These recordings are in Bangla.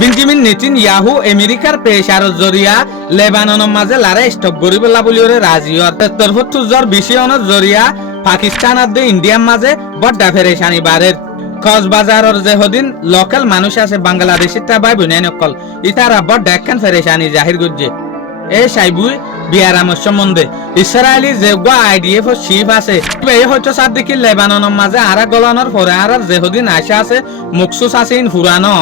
বেঞ্জামিন নেতানিয়াহু আমেরিকার পেশারত জরিয়া লেবাননের মাঝে লড়াই স্টপ করি পেলা বলি রাজি তরফতুজর বিষয়নের জরিয়া পাকিস্তান আর ইন্ডিয়ার মাঝে বড্ডা ফেরেশানি বাড়ের কক্সবাজারের যে হদিন লোকাল মানুষ আছে বাংলাদেশের তা ভাই বোন নকল ইতারা বড্ডা একখান ফেরেশানি জাহির করছে এ সাইবুই বিয়ারামের সম্বন্ধে ইসরায়েলি যে আইডিএফ চিফ আছে এই হয়তো সাদ্দিকি লেবাননের মাঝে আরা গলানোর পরে আর যেহদিন আশা আছে মকসুস আছে ইন ফুরানো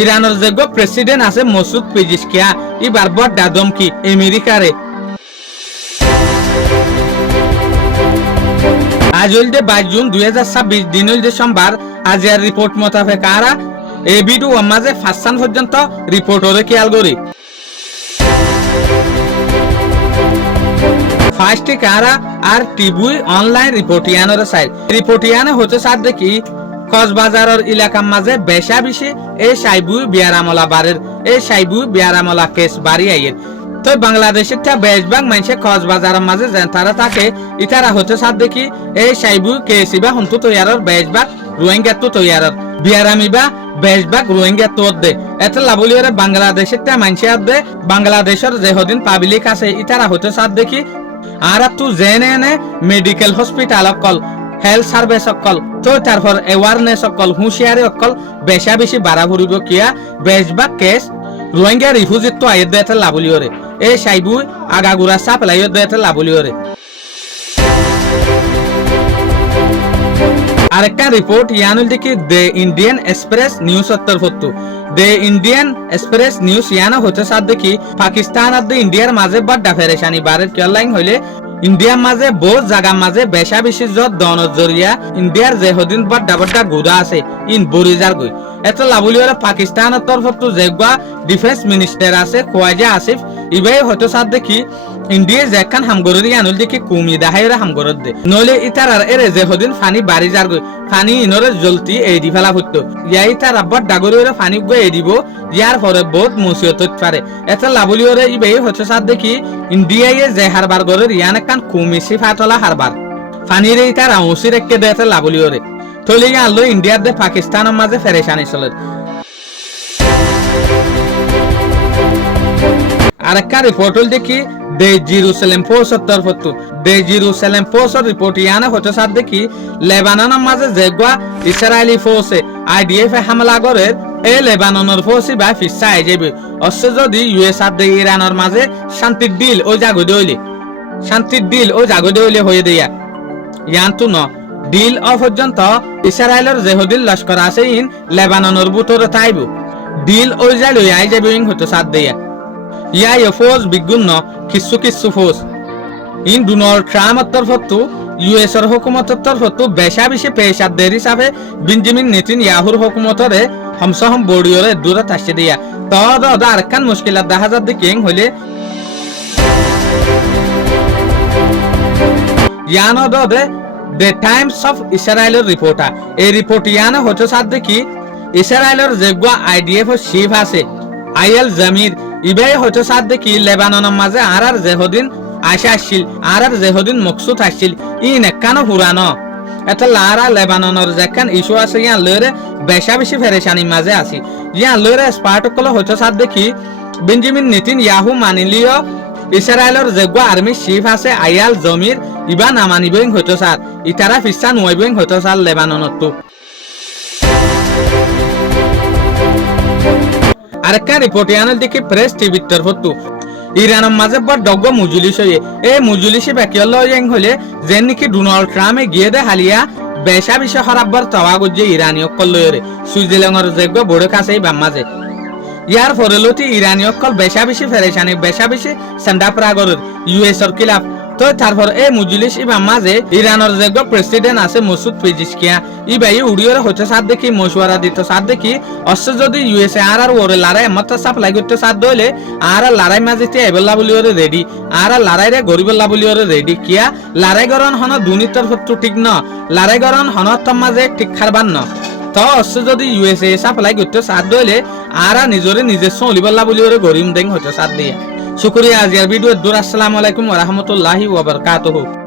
ইরানের যে প্রেসিডেন্ট আছে মসুদ পেজিশকিয়া এবার বড্ডা দমকি আমেরিকারে আজ হইলদে 22 জুন 2026 দিন হইলদে সোমবার আজিয়ার রিপোর্ট মোতাবেক আরা এই ভিডিও মাঝে ফাঁসান পর্যন্ত রিপোর্ট ওরে খেয়াল করি ফার্স্টে কারা আর টিভি অনলাইন রিপোর্টিয়ানের সাইট রিপোর্টিয়ানে হচ্ছে সাথ দেখি কক্সবাজারের এলাকার মাঝে বেশা বেশি এই সাইবু বিয়ারামলা বারের এই সাইবু বিয়ারামলা কেস বাড়ি আইয়ের তো বাংলাদেশের তা বেশভাগ মানুষে কক্সবাজারের মাঝে তারা থাকে ইতারা হচ্ছে সাথ দেখি এই সাইবু কেস ইবা হন্তু তৈয়ারের বেশভাগ রোহিঙ্গা তো তৈয়ারের বিয়ারামিবা বেশভাগ রোহিঙ্গা তোর দে এত লাভলিয়ারে বাংলাদেশের তা মানুষে দে বাংলাদেশের যে হদিন পাবলিক আছে ইতারা হচ্ছে সাথ দেখি আর তু জেনে মেডিকেল হসপিটাল অকল হেলথ সার্ভিস অকল তো তারপর অ্যাওয়ারনেস অকল হুঁশিয়ারি অকল বেশা বেশি বাড়া ফুরিব কিয়া বেশভাগ কেস রোহিঙ্গা রিফিউজি তো আইয়ে দেতে লাভলিওরে এই সাইবু আগাগুড়া সাপ্লাইও দেতে লাভলিওরে আরেকটা রিপোর্ট ইয়ানুল দেখি দ্য ইন্ডিয়ান এক্সপ্রেস নিউজ তরফতু দ্য ইন্ডিয়ান এক্সপ্রেস নিউজ ইয়ানো হচ্ছে সাথ দেখি পাকিস্তান আর ইন্ডিয়ার মাঝে বড্ডা ফেরেশানি বারের কেলাইন হইলে ইন্ডিয়ার মাঝে বহুত জায়গার মাঝে বেশা বেশি যত দনের জরিয়া ইন্ডিয়ার যে হদিন বড্ডা বড্ডা গুদা আছে ইন বরিজার গই এত লাভলিওরে পাকিস্তানের তরফতু যেগুয়া ডিফেন্স মিনিস্টার আছে খোয়াজা আসিফ ইবাই হয়তো সাথ দেখি ইন্ডিয়া যেখান হামগরি আনুল দেখি কুমি দাহাইরা হামগরত দে নলে ইতারার এরে যে হদিন ফানি বাড়ি যার গই ফানি ইনরে জলতি এই দি ফেলা হইতো ইয়াই তার আব্বার ডাগরিরে ফানি গই এই দিব ইয়ার পরে বহুত মুসিবত পারে এত লাভলিওরে ইবাই হয়তো সাথ দেখি ইন্ডিয়ায় যে হারবার গরের ইয়ান একখান কুমি সিফাতলা হারবার ফানিরে ইতার আউসির একে দেতে লাভলিওরে তলে আলো ইন্ডিয়ার দে পাকিস্তানের মাঝে ফেরেশানি চলে আরেকটা রিপোর্ট হল দেখি দে জেরুসালেম পোস্ট তরফতু দে জেরুসালেম পোস্ট রিপোর্ট ইয়ানা হচ্ছে সাথ দেখি লেবাননের মাঝে যেগুয়া ইসরায়েলি ফোর্সে আইডিএফ হামলা করে এই লেবাননের ফোর্সই বা ফিসা আই যাবে অবশ্য যদি ইউএস আর ইরানের মাঝে শান্তির ডিল ও জাগো দইলে শান্তির ডিল ও জাগো দইলে হয়ে দেয়া ইয়ান্তু ন ডিল অ পর্যন্ত ইসরায়েলের যেহদিন লস্কর আছে ইন লেবাননের বুতরে তাইব ডিল ও যাই লই আই যাবে ইন হতো সাথ দেয়া ইয়াই ফোর্স বিগুণ কিছু কিছু ফোর্স ইন ডোনাল্ড ট্রাম্পের তরফতু ইউএস এর হুকুমতের তরফতু বেশা বেশি পেশাদার হিসাবে বেঞ্জামিন নেতানিয়াহুর হুকুমতরে হমসহম বড়িয়রে দূরে থাকছে দিয়া তদ আরেকখান মুশকিলাত দেখা যার দিকে হইলে ইয়ানো দে দ্য টাইমস অফ ইসরায়েলের রিপোর্টা এই রিপোর্ট ইয়ানো হচ্ছে সাথ দেখি ইসরায়েলের যেগুয়া আইডিএফ চিফ আছে আইএল জামির ইবাই হয়তো সাথ দেখি লেবাননের মাঝে আর যেহদিন আশা আসছিল আর যেহদিন মকসুদ আসছিল ইন একখানো পুরানো এটা লারা লেবাননের যেখান ইস্যু আছে ইয়ান লইরে বেশা বেশি ফেরেশানির মাঝে আছি ইয়ান লইরে স্পার্টকল হয়তো সাথ দেখি বেঞ্জামিন নেতানিয়াহু মানিলিও ইসরায়েলের যেগুয়া আর্মি চিফ আছে আইয়াল জমির ইবা নামানিবই হয়তো সাথ ইতারা ফিসা নইবই হয়তো সাথ লেবাননত তো আরেকটা রিপোর্ট ইয়ানুল দেখি প্রেস টিভির তরফতু ইরানের মাঝে বড় ডগ মুজুলিস হয়ে এই মুজুলিসে বেকিয়ল হলে যে নাকি ডোনাল্ড ট্রাম্পে গিয়ে দে হালিয়া বেশা বেশি হরাববার তাওয়া গজ্জে ইরানি অকল লয়রে সুইজারল্যান্ডের যেগ বড় কাছে বাম মাঝে ইয়ার ফরেলতি ইরানি অকল বেশা বেশি ফেরেশানি বেশা বেশি সান্ডা প্রাগরের ইউএস এর খিলাফ তো তারপর এই মুজলিস ইবাম মাঝে ইরানের যেগ প্রেসিডেন্ট আছে মসুদ পেজিশকিয়া ইবাই উড়িয়রে হচ্ছে সাথ দেখি মশওয়ারা দিত সাথ দেখি অবশ্য যদি ইউএসএ আর ওরে লড়াই মাত্র সাপ্লাই করতে সাথ দইলে আর লড়াই মাঝে এবলা বলিওরে রেডি আর লড়াই রে গরিবল্লা বলিওরে রেডি কিয়া লড়াই গরন হন দুর্নীতির ক্ষেত্র ঠিক ন লড়াই গরন হন তোর মাঝে ঠিক খারবার ন তো অবশ্য যদি ইউএসএ সাপ্লাই করতে সাথ দইলে আর নিজরে নিজে চলিবল্লা বলিওরে গরিম দেং হচ্ছে সাথ দিয়া শুক্রিয়া আজিয়ার ভিডিও দূর আসসালামু আলাইকুম ওয়া রাহমাতুল্লাহি ওয়া বারাকাতুহু।